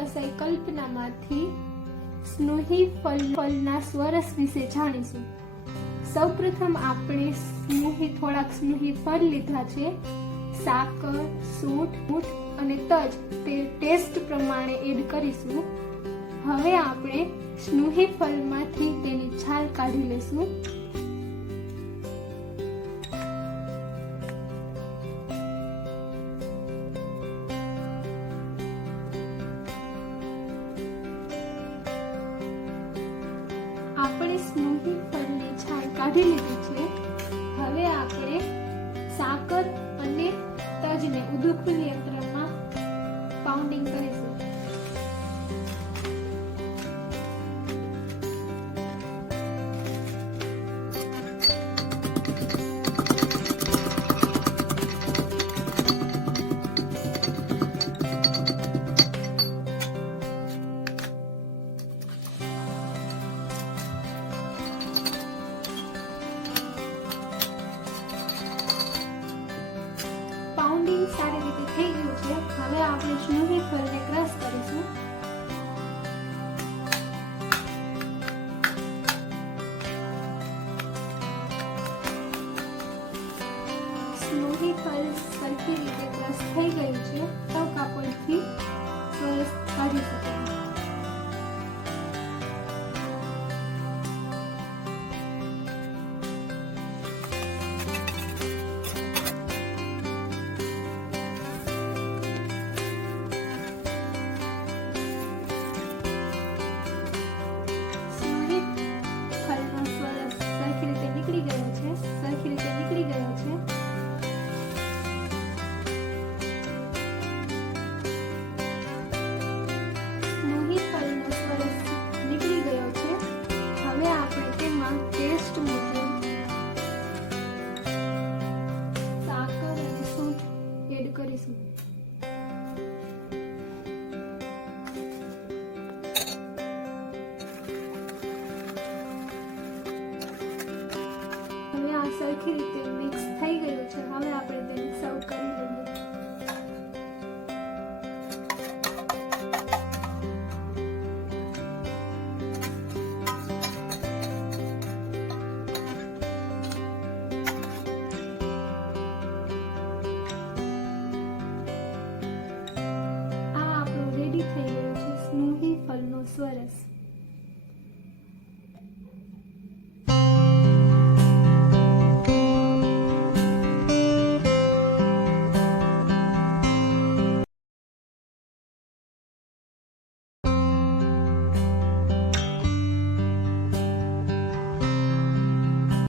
કસાઈ કલ્પનામાંથી સ્નુહી ફળના સ્વરસ વિશે જાણીશું। સૌપ્રથમ આપણે થોડાક સ્નુહી ફળ લીધા છે। સાકર, સૂંઠ અને તજ તે ટેસ્ટ પ્રમાણે એડ કરીશું। હવે આપણે સ્નુહી ફળમાંથી તેની છાલ કાઢી લેશું। આપણે સ્નુહી ફળની છાલ કાઢી લીધી છે। હવે આપણે સાકર અને તજને ઉદુકુ યંત્રમાં પાઉન્ડિંગ કરીશું। પાઉન્ડિંગ સારી રીતે થઈ ગયું છે। હવે આપણે સ્નુહી ફળને ક્રશ કરીશું। સ્નુહી ફળ સરખી રીતે ક્રશ થઈ ગયું છે। તો કાપડથી સ્વરસ કાઢી શકાય। નીકળી ગયો છે। સ્નુહી ફળનો સ્વરસ નીકળી ગયો છે। હવે આપણે તેમાં ટેસ્ટ મુજબ સાકર અને સૂંઠ એડ કરીશું। સરખી રીતે મિક્સ થઈ ગયું છે। હવે આપણે તેને સર્વ કરી